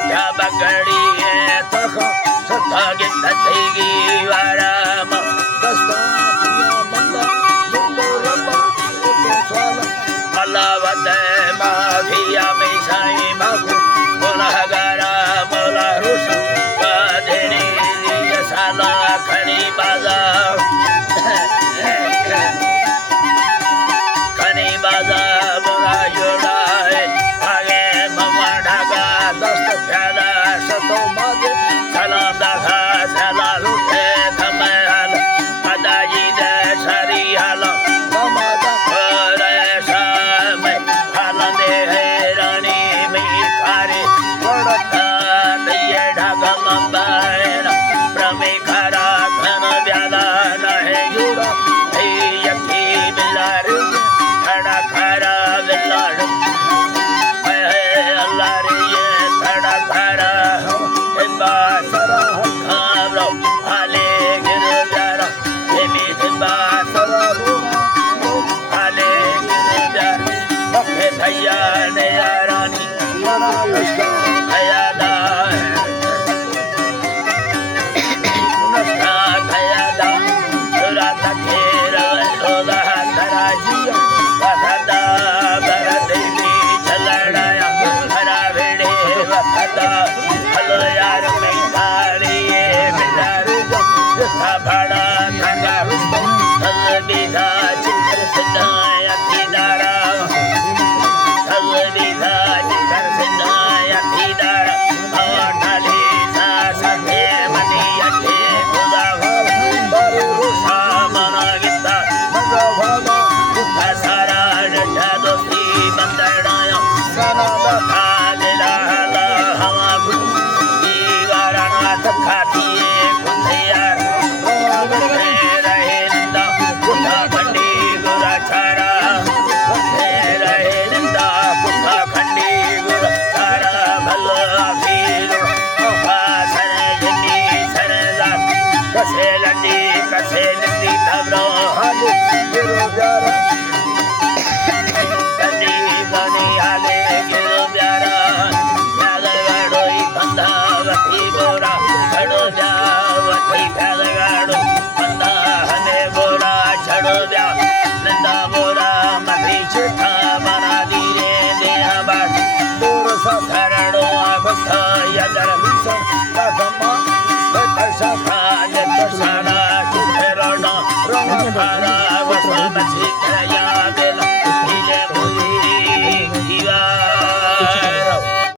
जिठा बगड़ी है तखा सत्ता गिट्ठ थीगी वाराम दस्ता पिया मंदा दुतो रब्बा दुतो स्वाला अल्लाह वदे माभिया में साईं माखु मोला गारा मोला रुसा वादेनी लिया साला खनी बाजा खनी बाजा मोला जोड़ा है आगे ममा ढाका दस्त प्याला सतो मागे सलाम दाखा सला लुटे थमे हाल अदाजी दे सारी हाल ममादा करे शामे हालंदे है रानी में खारे पड़ता दिए ढाका मंबाएरा प्रमे खारा खन व्याला नहे जुड़ा है यकी बिलार खड़ा खरा बिलार अल्लाह रे ये खड़ा खरा हिब्बा सरा खाबरो आले गिर जारा ये भी हिब्बा सरा आले गिर जारा मखे भैया ने यारानी मना लश्का खयादा नस्ता खयादा सुरा तखेरा रोदा तराजिया वफदा बरदेवी चलड़ाया हरा भेड़े वफदा हलो यार में खाड़िए बिदार जिथा भाड़ा थंगा रुस्तो हल बिधा चिकर सिद्धाया थीदारा हल बिधा चिकर सिद्धाया थीदारा ढाली सा सखे मनी अठे खुदा बारे रुसा मना गिता मगा भागा उठा सारा डठा दोस्ती बंदड़ाया सना दखा दिला ला हवा गुण दीवारा नाथ खातिए कुंधियार रहे निंदा कुंधा खंडी गुरा छारा रहे निंदा कुंधा खंडी गुरा छारा भलो आफीर सरे जिंदी सरे जात कसे लंडी कसे निंदी तबरो हाल गिरो प्यारा कंडी बनी हाले गिरो प्यारा प्याला गाड़ोई बंदा वठी बोरा छड़ो जा वठी प्याला गाड़ो बंदा हने बोरा छड़ो जा नंदा बोरा मधी छुटा